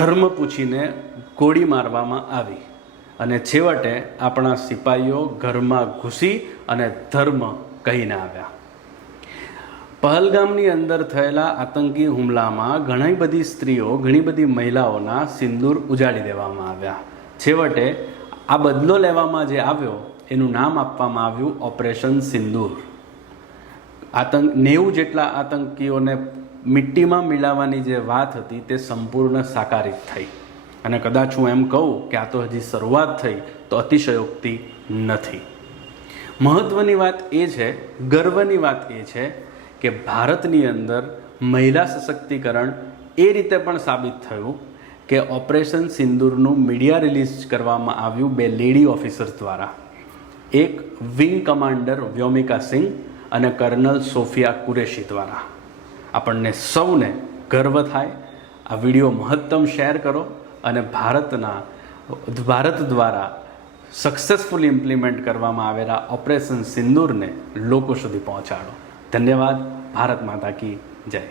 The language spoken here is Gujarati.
ધર્મ પૂછીને ગોળી મારવામાં આવી અને છેવટે આપણા સિપાહીઓ ઘરમાં ઘૂસી અને ધર્મ કહીને આવ્યા. પહલગામની અંદર થયેલા આતંકી હુમલામાં ઘણી બધી સ્ત્રીઓ, ઘણી બધી મહિલાઓના સિંદૂર ઉજાડી દેવામાં આવ્યા. છેવટે આ બદલો લેવામાં જે આવ્યો એનું નામ આપવામાં આવ્યું ઓપરેશન સિંદૂર. 90 જેટલા આતંકીઓને મિટ્ટીમાં મિલાવવાની જે વાત હતી તે સંપૂર્ણ સાકારિત થઈ. અને કદાચ હું એમ કહું કે આ તો હજી શરૂઆત થઈ તો અતિશયોક્તિ નથી. મહત્ત્વની વાત એ છે, ગર્વની વાત એ છે કે ભારતની અંદર મહિલા સશક્તિકરણ એ રીતે પણ સાબિત થયું કે ઓપરેશન સિંદૂરનું મીડિયા રિલીઝ કરવામાં આવ્યું 2 લેડી ઓફિસર્સ દ્વારા. એક વિંગ કમાન્ડર વ્યોમિકા સિંહ અને કર્નલ સોફિયા કુરેશી દ્વારા. આપણને સૌને ગર્વ થાય. આ વિડીયો મહત્તમ શેર કરો અને ભારત દ્વારા સક્સેસફુલી ઇમ્પ્લિમેન્ટ કરવામાં આવેલા ઓપરેશન સિંદૂરને લોકો સુધી પહોંચાડો. ધન્યવાદ. ભારત માતા કી જય.